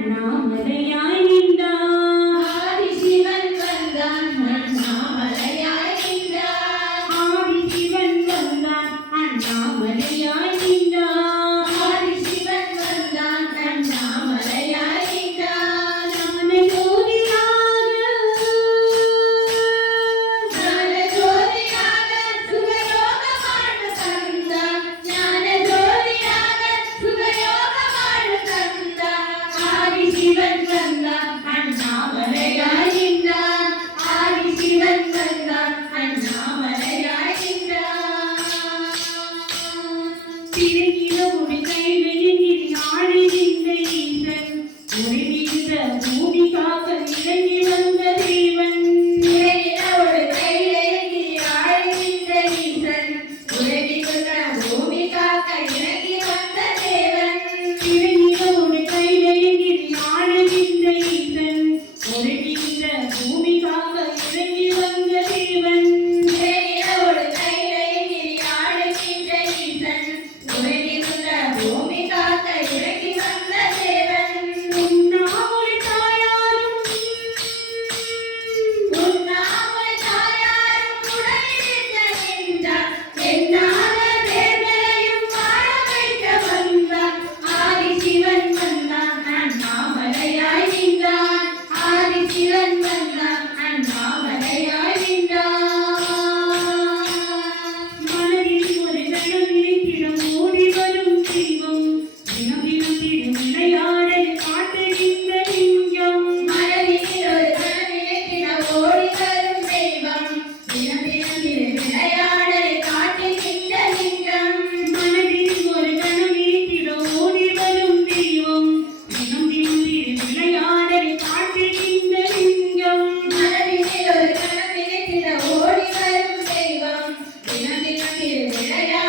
நாம் நின்றார் 아까 이제 நிலையா